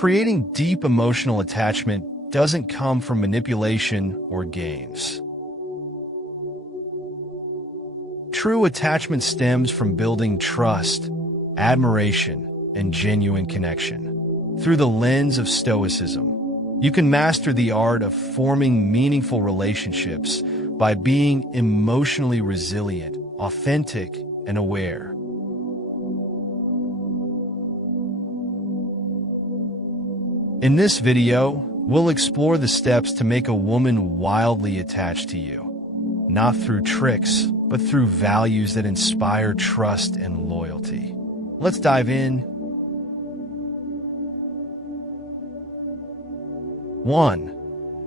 Creating deep emotional attachment doesn't come from manipulation or games. True attachment stems from building trust, admiration, and genuine connection. Through the lens of Stoicism, you can master the art of forming meaningful relationships by being emotionally resilient, authentic, and aware. In this video, we'll explore the steps to make a woman wildly attached to you, not through tricks, but through values that inspire trust and loyalty. Let's dive in. 1.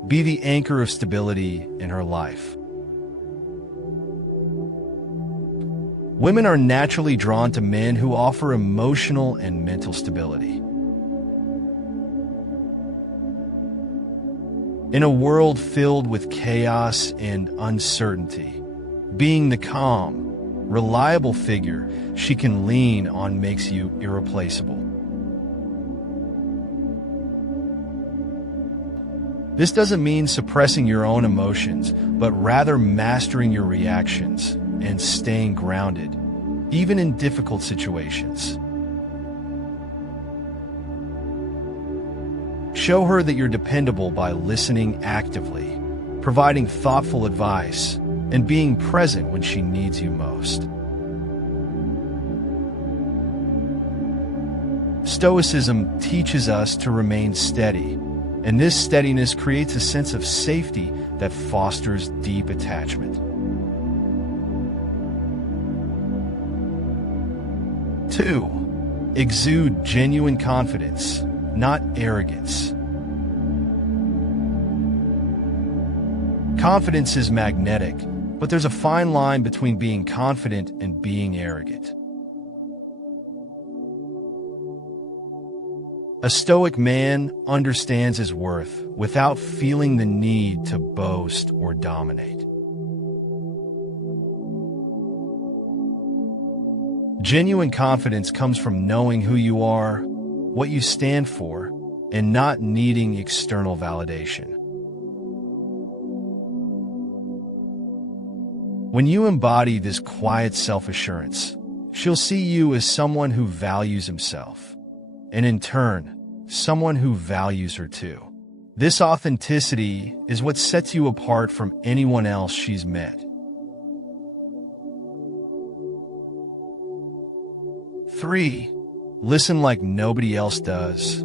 Be the anchor of stability in her life. Women are naturally drawn to men who offer emotional and mental stability. In a world filled with chaos and uncertainty, being the calm, reliable figure she can lean on makes you irreplaceable. This doesn't mean suppressing your own emotions, but rather mastering your reactions and staying grounded, even in difficult situations. Show her that you're dependable by listening actively, providing thoughtful advice, and being present when she needs you most. Stoicism teaches us to remain steady, and this steadiness creates a sense of safety that fosters deep attachment. 2. Exude genuine confidence, not arrogance. Confidence is magnetic, but there's a fine line between being confident and being arrogant. A stoic man understands his worth without feeling the need to boast or dominate. Genuine confidence comes from knowing who you are, what you stand for, and not needing external validation. When you embody this quiet self-assurance, she'll see you as someone who values himself, and in turn, someone who values her too. This authenticity is what sets you apart from anyone else she's met. 3. Listen like nobody else does.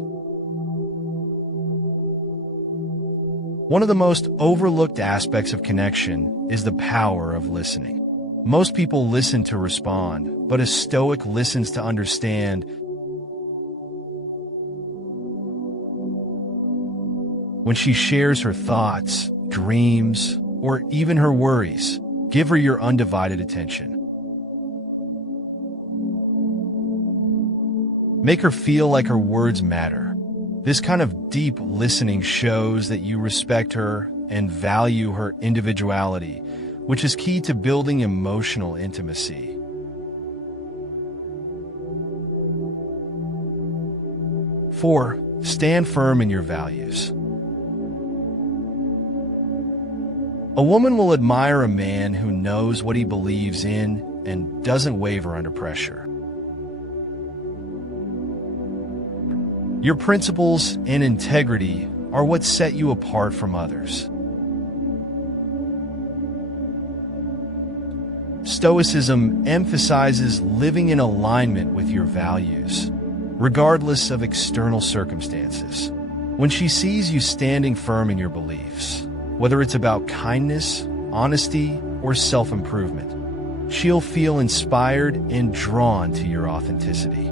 One of the most overlooked aspects of connection is the power of listening. Most people listen to respond, but a Stoic listens to understand. When she shares her thoughts, dreams, or even her worries, give her your undivided attention. Make her feel like her words matter. This kind of deep listening shows that you respect her and value her individuality, which is key to building emotional intimacy. 4. Stand firm in your values. A woman will admire a man who knows what he believes in and doesn't waver under pressure. Your principles and integrity are what set you apart from others. Stoicism emphasizes living in alignment with your values, regardless of external circumstances. When she sees you standing firm in your beliefs, whether it's about kindness, honesty, or self-improvement, she'll feel inspired and drawn to your authenticity.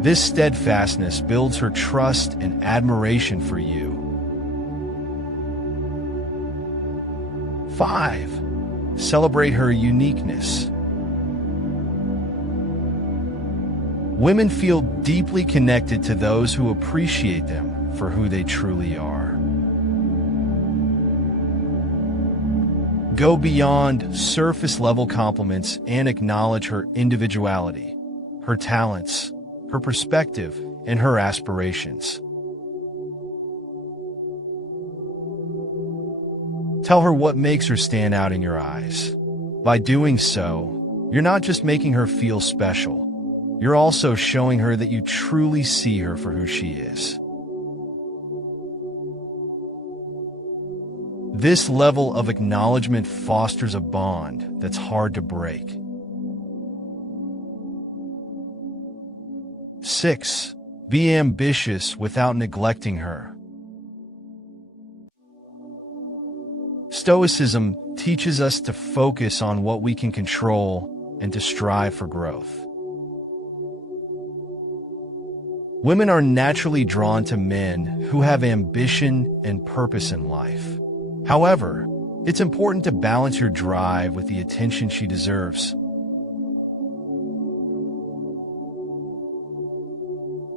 This steadfastness builds her trust and admiration for you. 5. Celebrate her uniqueness. Women feel deeply connected to those who appreciate them for who they truly are. Go beyond surface-level compliments and acknowledge her individuality, her talents, her perspective, and her aspirations. Tell her what makes her stand out in your eyes. By doing so, you're not just making her feel special, you're also showing her that you truly see her for who she is. This level of acknowledgement fosters a bond that's hard to break. 6. Be ambitious without neglecting her. Stoicism teaches us to focus on what we can control and to strive for growth. Women are naturally drawn to men who have ambition and purpose in life. However, it's important to balance your drive with the attention she deserves.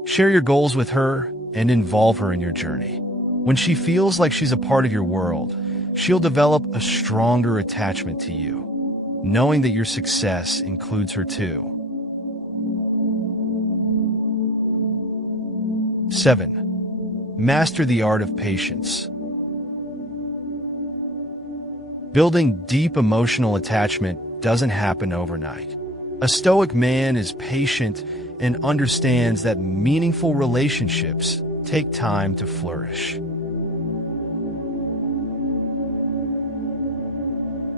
Share your goals with her and involve her in your journey. When she feels like she's a part of your world, she'll develop a stronger attachment to you, knowing that your success includes her too. 7. Master the art of patience. Building deep emotional attachment doesn't happen overnight. A stoic man is patient and understands that meaningful relationships take time to flourish.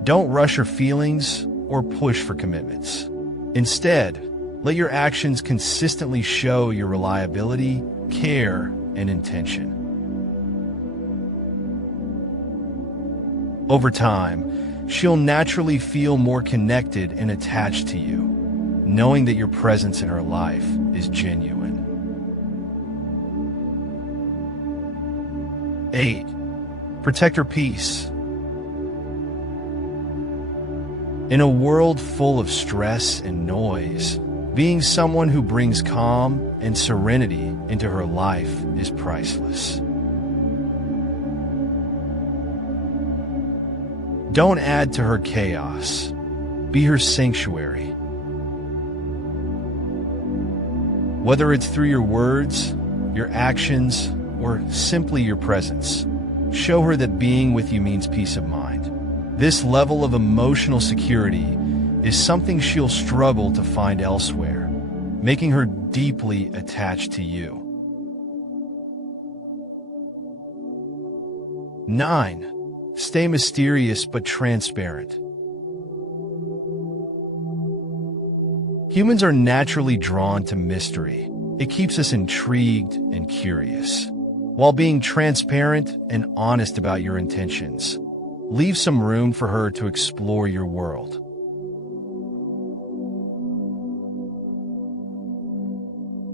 Don't rush your feelings or push for commitments. Instead, let your actions consistently show your reliability, care, and intention. Over time, she'll naturally feel more connected and attached to you, knowing that your presence in her life is genuine. 8. Protect her peace. In a world full of stress and noise, being someone who brings calm and serenity into her life is priceless. Don't add to her chaos. Be her sanctuary. Whether it's through your words, your actions, or simply your presence, show her that being with you means peace of mind. This level of emotional security is something she'll struggle to find elsewhere, making her deeply attached to you. 9. Stay mysterious but transparent. Humans are naturally drawn to mystery. It keeps us intrigued and curious. While being transparent and honest about your intentions, leave some room for her to explore your world.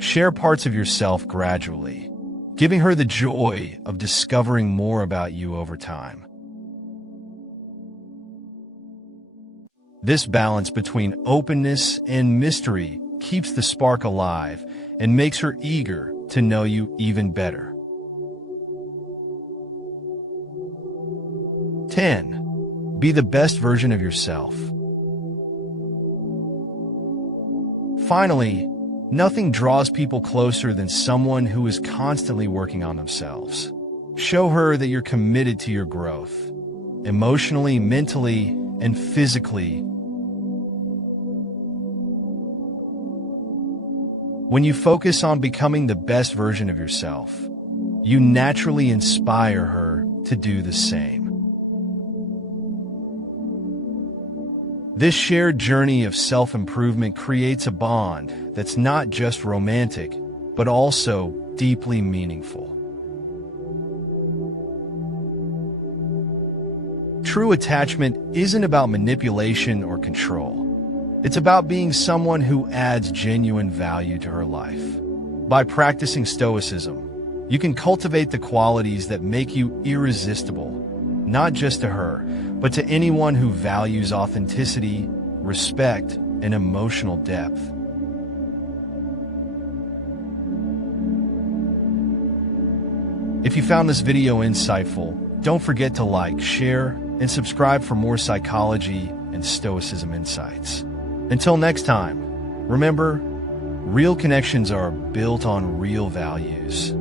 Share parts of yourself gradually, giving her the joy of discovering more about you over time. This balance between openness and mystery keeps the spark alive and makes her eager to know you even better. 10. Be the best version of yourself. Finally, nothing draws people closer than someone who is constantly working on themselves. Show her that you're committed to your growth, emotionally, mentally, and physically. When you focus on becoming the best version of yourself, you naturally inspire her to do the same. This shared journey of self-improvement creates a bond that's not just romantic, but also deeply meaningful. True attachment isn't about manipulation or control. It's about being someone who adds genuine value to her life. By practicing Stoicism, you can cultivate the qualities that make you irresistible, not just to her, but to anyone who values authenticity, respect, and emotional depth. If you found this video insightful, don't forget to like, share, and subscribe for more psychology and Stoicism insights. Until next time, remember, Real connections are built on real values.